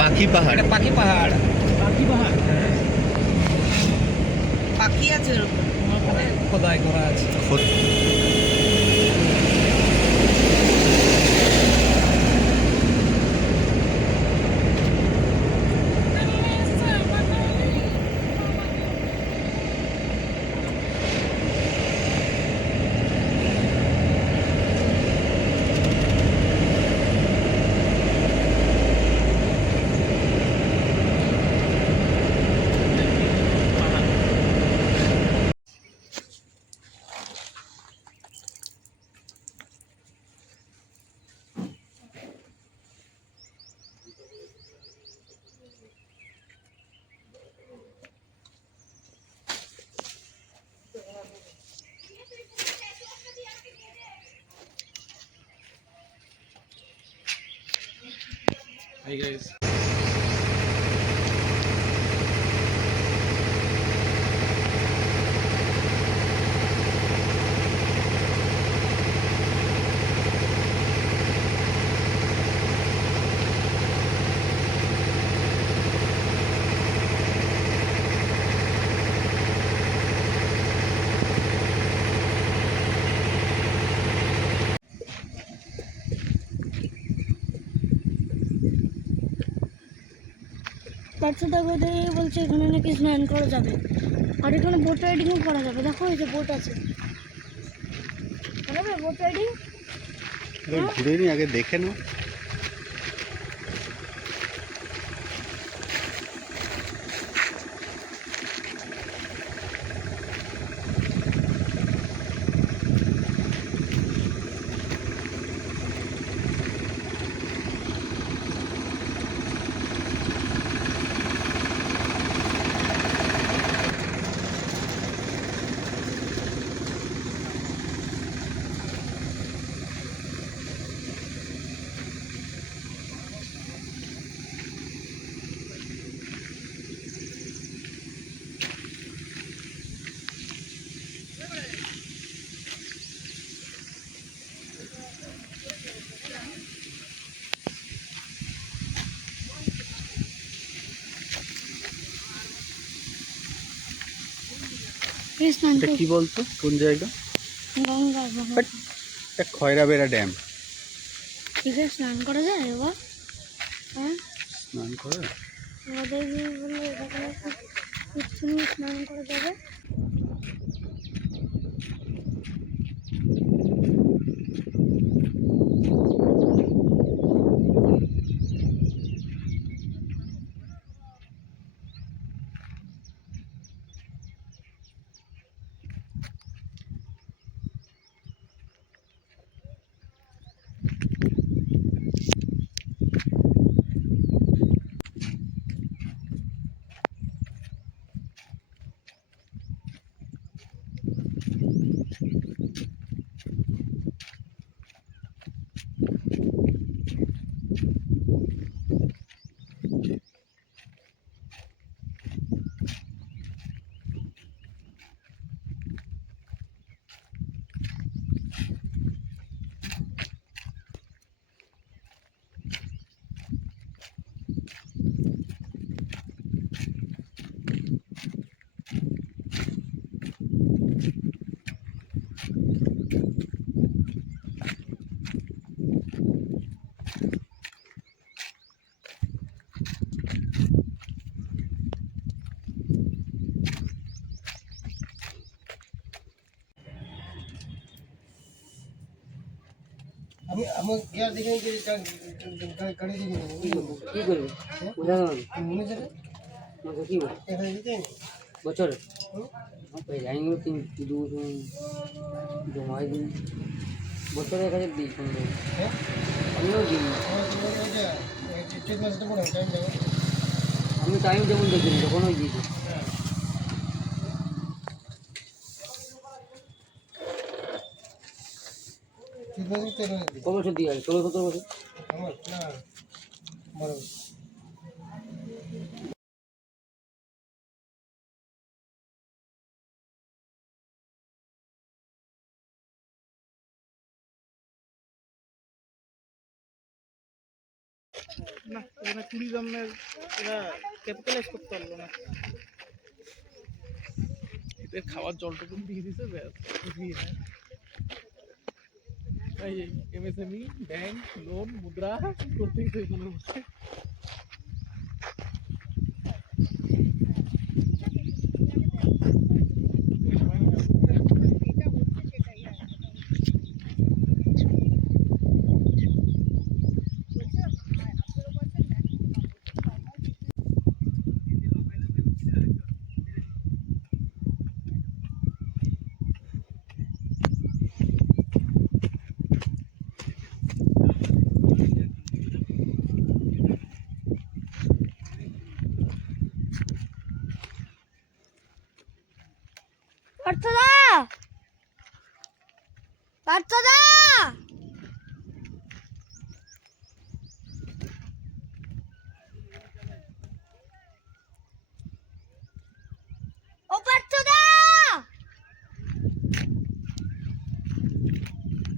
পাখি পাহাড়। এটা পাখি পাহাড়। পাখি পাহাড়। হ্যাঁ, পাখি আছে ওরকম। ওখানে খোদাই করা আছে। Hey guys. পার্থদা কোথায় বলছে এখানে নাকি স্নান করা যাবে, আর এখানে বোট রাইডিংও করা যাবে। দেখো এই যে বোট আছে, বোট রাইডিং। ঘুরে নি আগে দেখে নাও। স্নান এটা কি বলতো, কোন জায়গা? গঙ্গা এটা খয়রাবেড়া ড্যাম। এখানে স্নান করা যায় বাবা? হ্যাঁ স্নান করে আমাদের বললো এখানে স্নান করা যাবে। আমি আমি গিয়ার দেখে যে গাড়ি দেখে কি করবে মনে যাবে কি এখানে দিতে বছরে যাইনি দু জমাই দিন বছরে 1000 দিই আমিও দিই আমি টাইম যেমন দেখিনি তখন ওই দিয়েছি কত বছর দিয়ে আছে 16-17 বছর আমার না বড় না এখানে ট্যুরিজমের এরা ক্যাপিটালাইজ করতে পারলো না। এদের খাওয়ার জলটুকু দিয়ে দিছে ব্যাস বুঝিয়ে নেয়। এই এমএসএমই ব্যাংক লোন মুদ্রা করতেই তো এগুলো বসে। পার্থদা, পার্থদা, ও পার্থদা,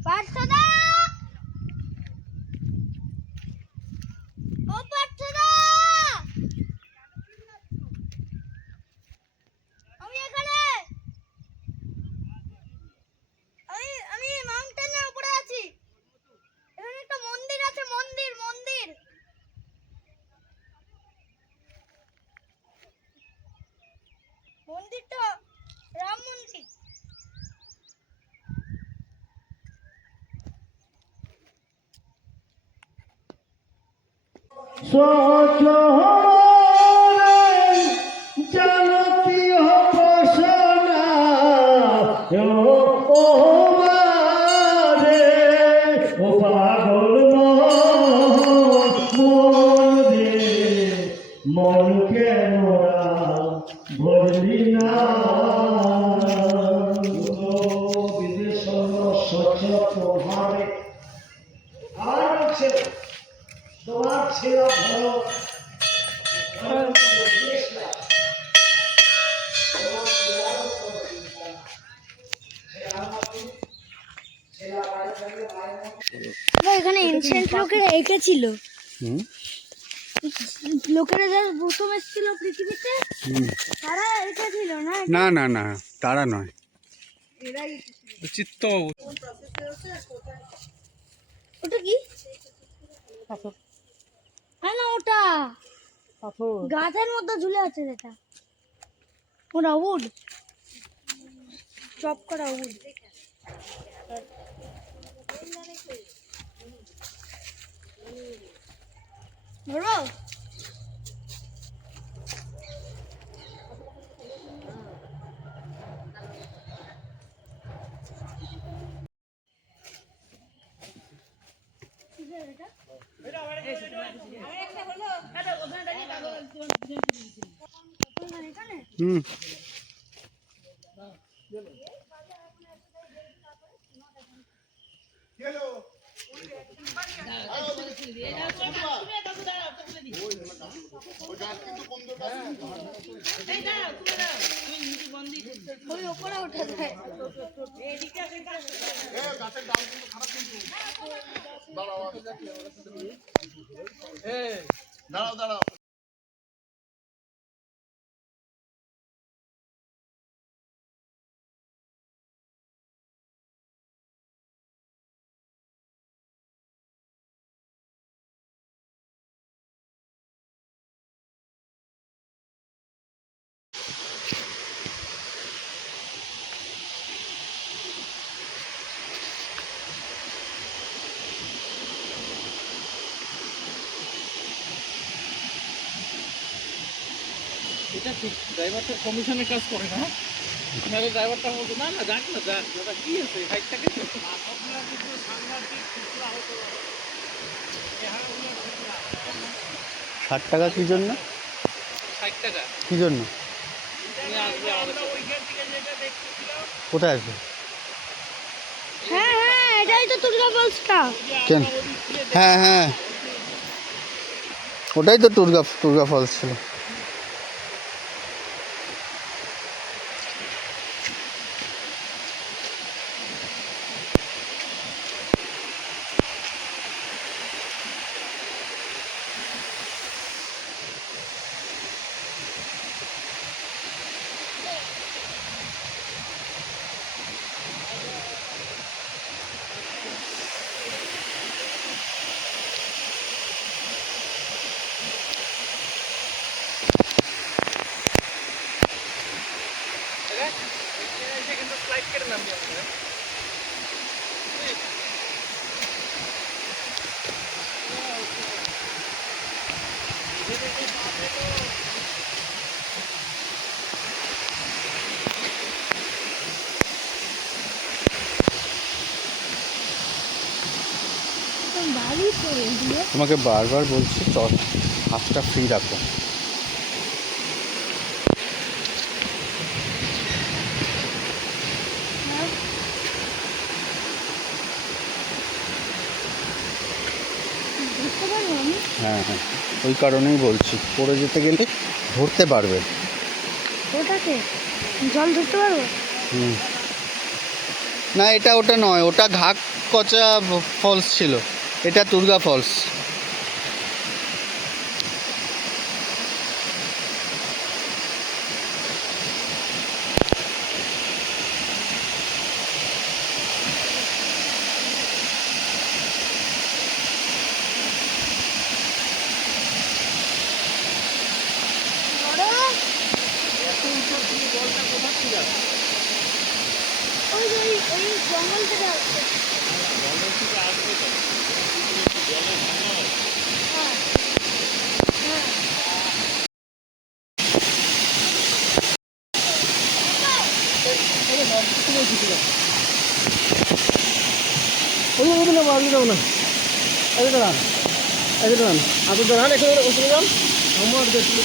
পার্থদা, ও পার্থদা, আমি এখানে, আমি মাউন্টেনের উপরে আছি। এখানে একটা মন্দির আছে, মন্দির মন্দির মন্দিরটা রাম মন্দির। মনকে মোরা ভরলি না বিদেশ সচেত ভাবে আর হচ্ছে তোমার ছেলে ভালো এখানে এনশিয়েন্ট লোকেরা এঁকেছিল। হুম লোকেরা যারা প্রথম এসেছিল পৃথিবীতে হুম। তারা এঁকেছিল না? না না না, তারা নয়। চিত্ত ওটা কি? হ্যাঁ না, ওটা গাছের মধ্যে ঝুলে আছে যেটা, ওটা উড, চপ করা উড। বড় হুম। ওই ওপরে উঠে যায়। দাঁড়াও দাঁড়াও। এটা ঠিক, ড্রাইভারটা কমিশনের কাজ করে না। নাহলে ড্রাইভারটা বলতো না না যাক না যাক দাদা কি আছে হাইটটাকে ৳60 কি জন্য? 60 টাকা কি জন্য? তুমি আসবে আমাদের সাথে। কোথায় আসবে? হ্যাঁ হ্যাঁ, এটাই তো দুর্গা ফলসটা। কেন? হ্যাঁ হ্যাঁ, ওটাই তো টুরগা ফলস ছিল। ভারী করে দিয়ে তোমাকে বারবার বলছি হাতটা ফ্রি রাখো। ধরতে পারবো আমি? হ্যাঁ হ্যাঁ, ওই কারণেই বলছি, পড়ে যেতে গেলে ধরতে পারবে। ওটাকে জল ধরতে পারবো? হুম, না এটা ওটা নয়, ওটা ঘাট কচা ফলস ছিল, এটা দুর্গা ফলস। ওই যে ওই জঙ্গল থেকে আসছে। হ্যাঁ হ্যাঁ। ওই না মারলি যাও না, এই দাঁড়ান, এই দাঁড়ান, আপনি দাঁড়ান, এখানে বসে যান। আমার দেখলে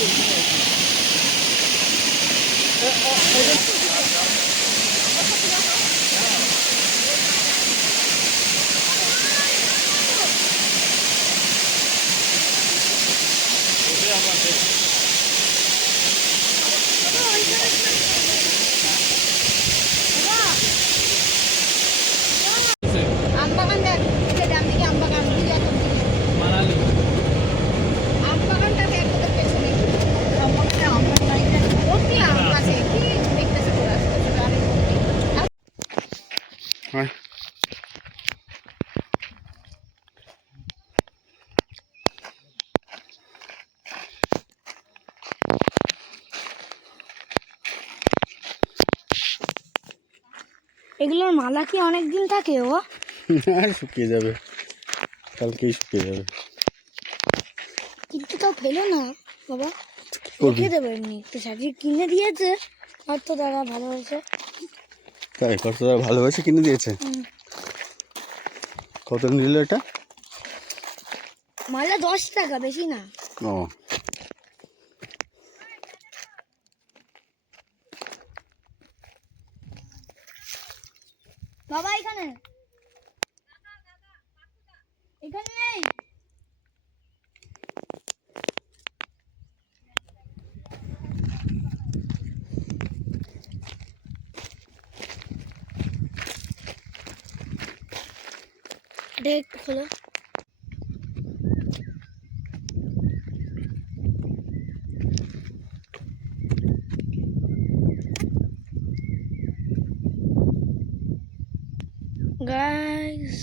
আমবাগান দেখ, ডান দিকে আমবাগান, মানালি আমবাগানটা দেখ তোদের পেছনে। আমবাগানে আমবাগান বাড়িটা ভর্তি আম গাছে, কি দেখতেছে তোরা? হ্যাঁ, এগুলোর মালা কি অনেক দিন থাকে ও? শুকিয়ে যাবে, কালকেই শুকিয়ে যাবে। কিন্তু তাও ফেলো না বাবা, করবি? রেখে দেবো এমনি। একটু সাজিয়ে কিনে দিয়েছে, আর তো দাদা ভালো হয়েছে। তাই কত ভালোবাসে কিনে দিয়েছে? কত নিল এটা? মালা 10 টাকা, বেশি না। ও, বাবা এখানে এখানে নেই। দেখ খোলো। Guys,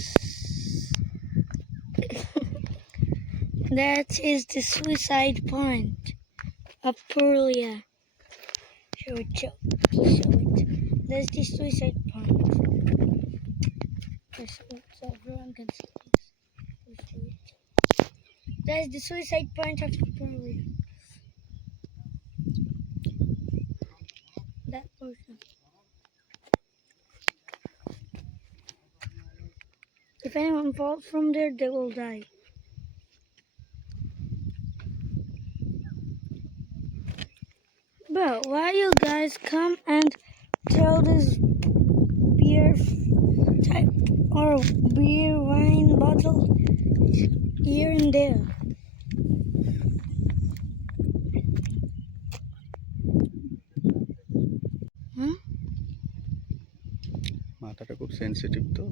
that is the suicide point of Purulia. Show it, show it. That's the suicide point. So everyone can see this. That's the suicide point of Purulia. That portion. If anyone falls from there, they will die. But why you guys come and throw this beer type or beer wine bottle here and there? Huh? মাথাটা খুব sensitive তো।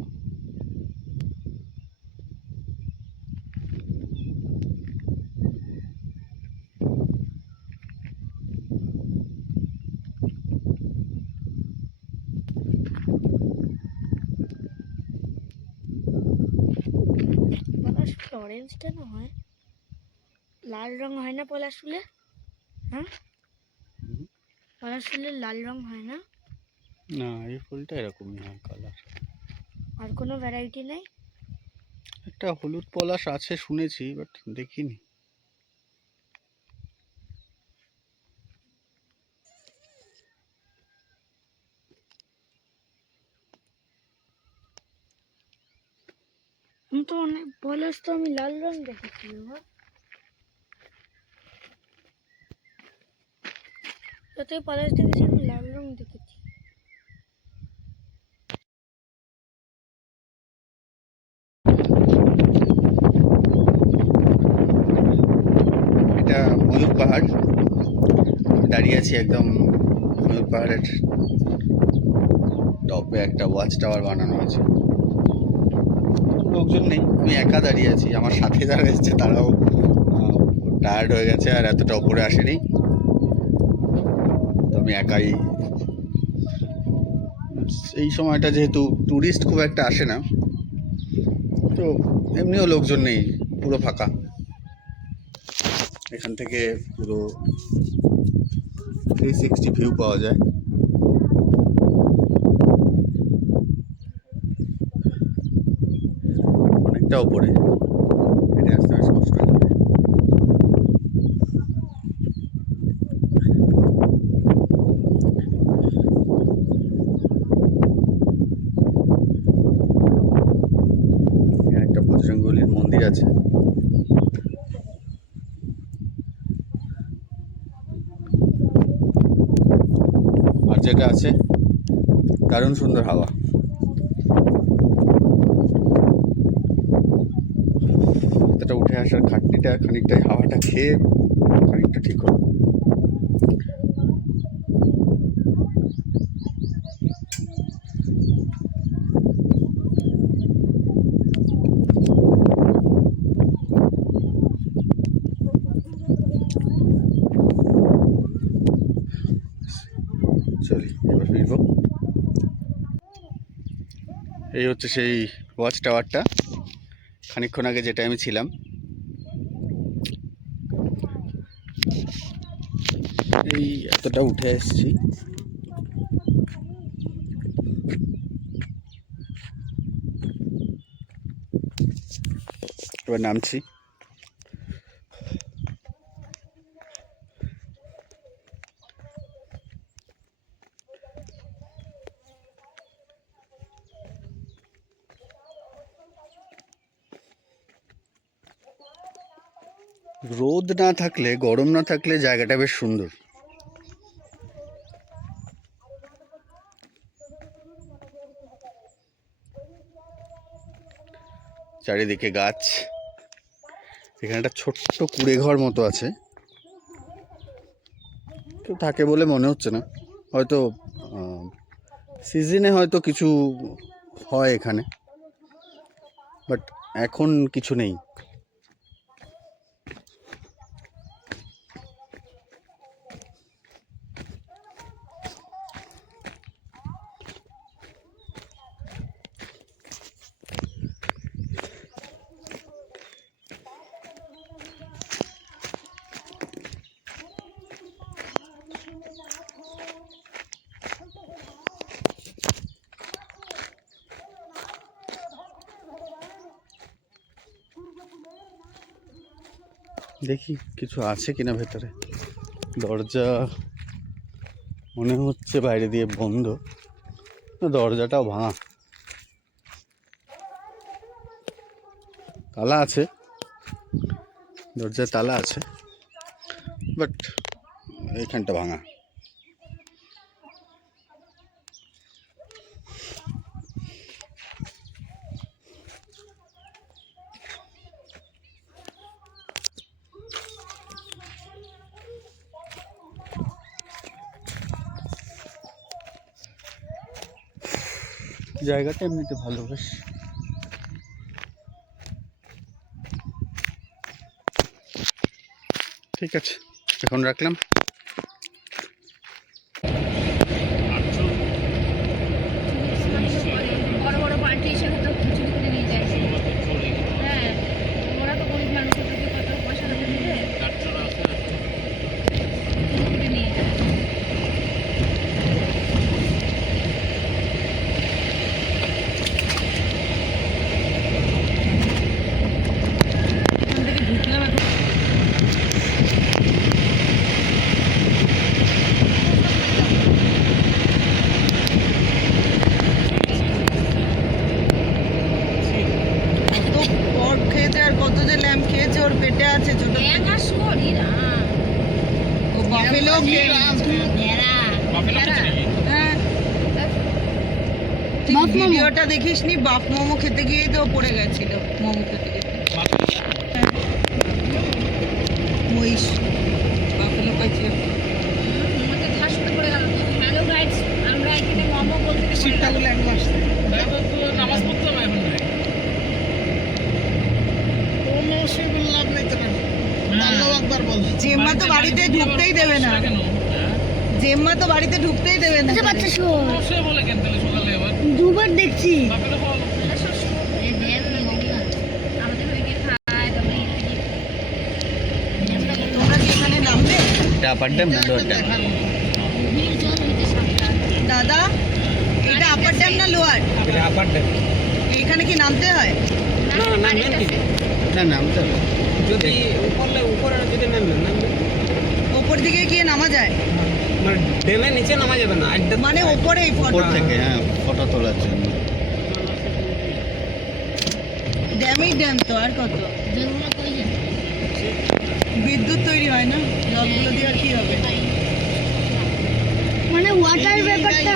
পলাশ ফুল orange কেন হয়? লাল রং হয় না পলাশ ফুলে? হ্যাঁ, পলাশ ফুলের লাল রং হয় না? না, এই ফুলটা এরকমই হয় কালার। আর কোনো ভ্যারাইটি নেই? একটা হলুদ পলাশ আছে শুনেছি, বাট দেখিনি। তো অনেক পলাশ তো আমি লাল রং দেখেছি বাবা। যতই পলাশ দেখেছি আমি লাল রং দেখেছি। এটা ময়ূর পাহাড়, আমি দাঁড়িয়ে আছি একদম ময়ূর পাহাড়ের টপে। একটা ওয়াচ টাওয়ার বানানো আছে, লোকজন নেই, আমি একা দাঁড়িয়ে আছি। আমার সাথে যারা এসেছে তারাও টায়ার্ড হয়ে গেছে আর এতটা উপরে আসেনি, তো আমি একাই। এই সময়টা যেহেতু টুরিস্ট খুব একটা আসে না, তো এমনিও লোকজন নেই, পুরো ফাঁকা। এখান থেকে পুরো 360 ভিউ পাওয়া যায়। অনেকটা উপরে, এটা আসতে বেশ কষ্ট হয়ে যাবে। এখানে একটা বজরঙ্গবলীর মন্দির আছে। আর যেটা আছে, দারুণ সুন্দর হাওয়া। এতটা উঠে আসার খাটনিটা খানিকটা হাওয়াটা খেয়ে খানিকটা ঠিক হলো। চলি এবার ফিরবো। এই হচ্ছে সেই ওয়াচ টাওয়ারটা, খানিকক্ষণ আগে যেটা আমি ছিলাম। এই এতটা উঠে এসেছি, এবার নামছি। রোদ না থাকলে, গরম না থাকলে জায়গাটা বেশ সুন্দর। চারিদিকে গাছ। এখানে একটা ছোট্ট কুড়ে ঘর মতো আছে, কেউ থাকে বলে মনে হচ্ছে না। হয়তো সিজনে হয়তো কিছু হয় এখানে, বাট এখন কিছু নেই। দেখি কিছু আছে কিনা ভেতরে। দরজা মনে হচ্ছে বাইরে দিয়ে বন্ধ, দরজাটাও ভাঙা। তালা আছে, দরজায় তালা আছে, বাট এইখানটা ভাঙা। জায়গাটা এমনিতে ভালো বেশ। ঠিক আছে, এখন রাখলাম। বড় বড় পার্টি হিসেবে তো কিছু করে নিয়ে যায়। হ্যাঁ, ওরা তো গরিব মানুষ, ওদেরকে কত পয়সা দেবে দিবে, করে নিয়ে যায়। ওখান থেকে ঢুকলাম এখন। ব্যাঙ আর শুয়োর, ই রাম। ও বাফেলো ভেড়া। বাফেলো ভেড়া। খেতে নাকি? হ্যাঁ তুই ভিডিওটা দেখিসনি? বাফ মোমো খেতে গিয়ে তো পড়ে গেছিল মোমো খেতে খেতে। মহিষ বাফেলো পাইছি। মোমোতে ঠাস করে পড়ে গেল। হ্যালো গাইস, আমরা এখানে মোমো বলতে পড়ে গেল। শীতকালে একদম আসছে। দেখো তো নামাজ পড়তে হবে এখন নাই। কোনো অসুবিধা লাভ নেই তো না। হ্যাঁ। আল্লাহু আকবার বল। জেম্মা তো বাড়িতে ঢুকতেই দেবে না। কেন? হ্যাঁ? জেম্মা তো বাড়িতে ঢুকতেই দেবে না। বাচ্চা শুয়োর সে বলে কেন তাহলে সকালে আবার? দুবার দেখছি। বাফেলো খাওয়া লোক। এই দেন মোমো। আমাদের ওইদিকে খায়, তারপরে তোমরা কি এখানে নামবে? এটা আপার ড্যাম না লোয়ার ড্যাম? ভিড় জল হইতে সাবধান। দাদা এটা আপার ড্যাম না লোয়ার? এটা আপার ড্যাম। এখানে কি নামতে হয়? না, নামবেন কি? না নামতে হবে। যদি উপরে যদি নামবেন ওপর দিকে গিয়ে নামা যায়? মানে ড্যামের নিচে নামা যাবে না, একদম মানে ওপরেই উপর ফটো থেকে, হ্যাঁ, ফটো তোলার জন্য। ড্যামেই ড্যাম তো আর কত? যেগুলো কই যাবে? বিদ্যুৎ তৈরি হয় না জলগুলো দিয়ে আর কি হবে? মানে ওয়াটার ব্যাপারটা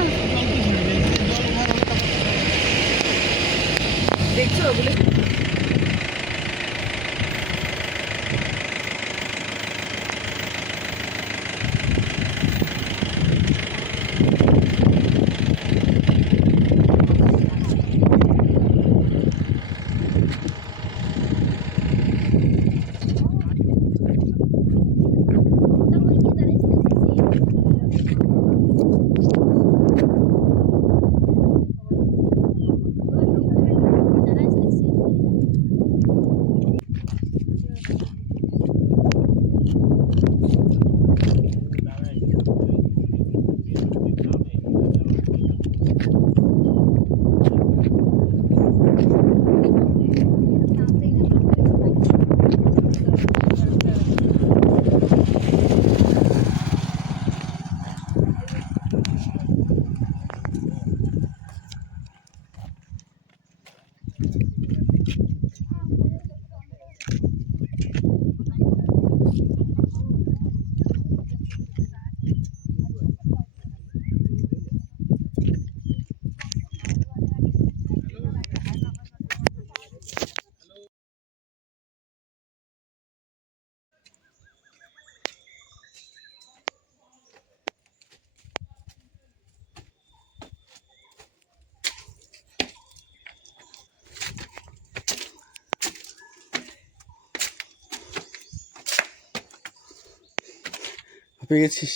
দেখছো ওগুলো? পেয়ে গেছিস?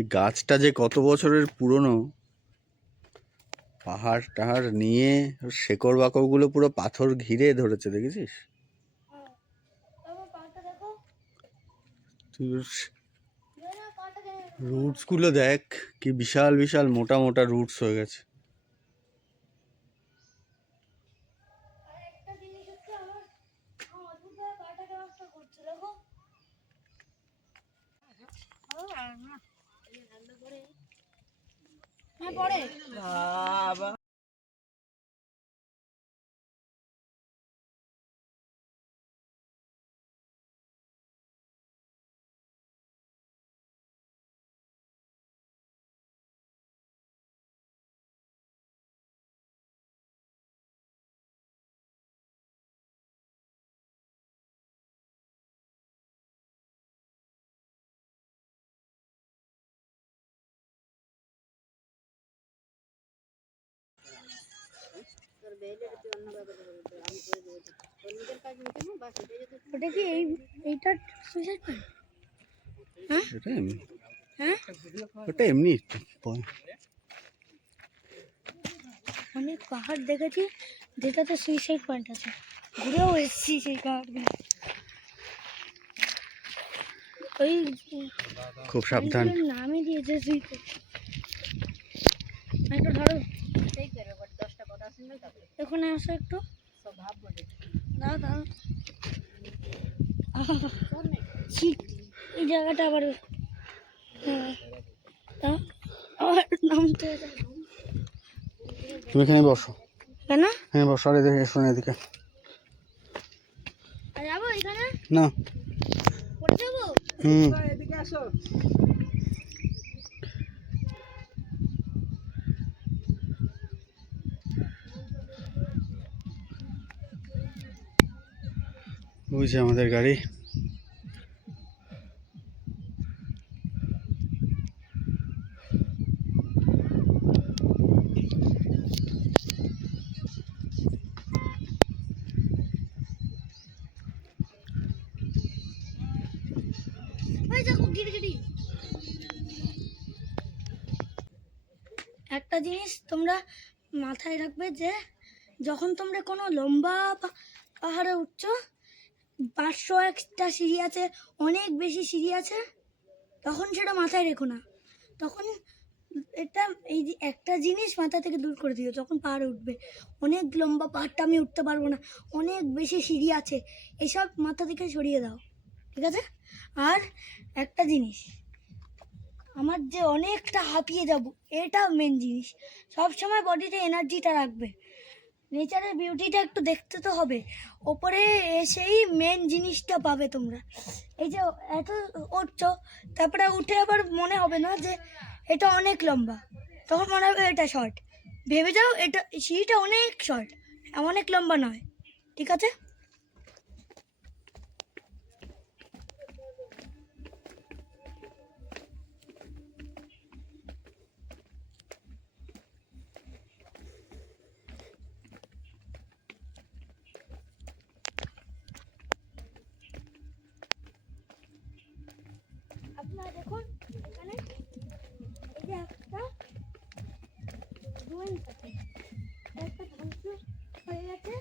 এই গাছটা যে কত বছরের পুরনো, পাহাড় টাহাড় নিয়ে শেকড় বাকড়গুলো পুরো পাথর ঘিরে ধরেছে, দেখেছিস? রুটস গুলো দেখ, কি বিশাল বিশাল মোটা মোটা রুটস হয়ে গেছে। হ্যাঁ পরে ওটা কি এইটা সুইসাইড পয়েন্ট? এটা এমনি, হ্যাঁ ওটা এমনি অনেক পাহাড় দেখেছি যেটাতে সুইসাইড পয়েন্ট আছে, ঘুরেও এসেছি সেই পাহাড়গুলো। ওই খুব সাবধান। নামই দিয়েছে সুইসাইড। একটা ধরো এখানে আসো একটু, দাও দাও। এই জায়গাটা আবার আবার নামতে তুমি এখানে বসো, কেন হ্যাঁ বসো। আর এদিকে এসো না, এদিকে যাবো এখানে না। পড়ে যাবো। এদিকে আসো। ওই যে আমাদের গাড়ি। ওই দেখো গিরগিটি। একটা জিনিস তোমরা মাথায় রাখবে যে যখন তোমরা কোনো লম্বা পাহাড়ে উঠছো, 501টা সিঁড়ি আছে, অনেক বেশি সিঁড়ি আছে, তখন সেটা মাথায় রেখো না। তখন এটা এই যে একটা জিনিস মাথা থেকে দূর করে দিও। যখন পাহাড়ে উঠবে, অনেক লম্বা পাহাড়টা আমি উঠতে পারবো না, অনেক বেশি সিঁড়ি আছে, এসব মাথা থেকে সরিয়ে দাও, ঠিক আছে? আর একটা জিনিস, আমার যে অনেকটা হাঁপিয়ে যাব, এটা মেন জিনিস। সবসময় বডিতে এনার্জিটা রাখবে। নেচারের বিউটিটা একটু দেখতে তো হবে, ওপরে এসেই মেন জিনিসটা পাবে তোমরা। এই যে এত উঠছো, তারপরে উঠে আবার মনে হবে না যে এটা অনেক লম্বা, তখন মনে হবে এটা শর্ট। ভেবে যাও এটা সিঁড়িটা অনেক শর্ট, অনেক লম্বা নয়, ঠিক আছে? আপনারা দেখুন এখানে এই যে একটা রুইন্স আছে, একটা ধ্বংস হয়ে গেছে।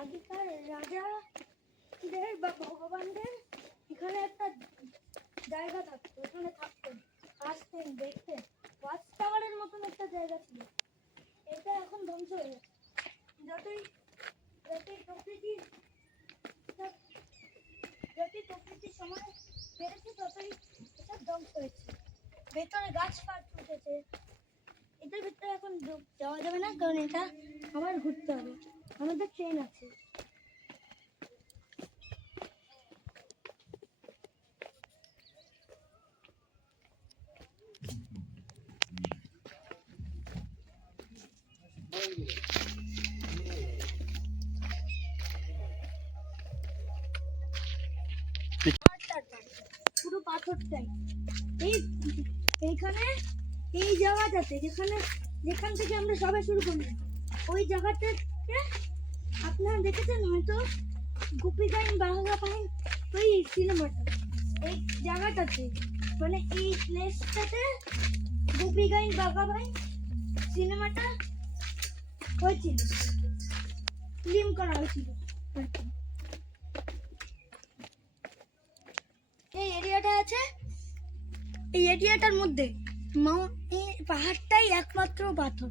আগেকার রাজাদের বা ভগবানদের এখানে একটা জায়গা থাকতো, এখানে থাকতেন, আসতেন, দেখতেন। ওয়াচ টাওয়ারের মতন একটা জায়গা ছিল, এটা এখন ধ্বংস হয়ে গেছে। যতই প্রকৃতির সময় বেড়েছে, ততই এটা ধ্বংস হয়েছে। ভেতরে গাছ ফাট উঠেছে, এটার ভিতরে এখন যাওয়া যাবে না, কারণ এটা আবার ঘুরতে হবে, আমাদের ট্রেন আছে। পুরো পাথরটাই এইখানে, এই জায়গাটাতে যেখান থেকে আমরা সবাই শুরু করি, ওই জায়গাটাতে আপনারা দেখেছেন হয়তো গুপি গাইন বাঘা পাইন, ওই সিনেমাটা এই জায়গাটাতে, মানে এই প্লেসটাতে গুপি গাইন বাঘা পাইন সিনেমাটা হয়েছিল, ফিল্ম করা হয়েছিল। আছে এই এরিয়াটার মধ্যে এই পাহাড়টাই একমাত্র পাথর।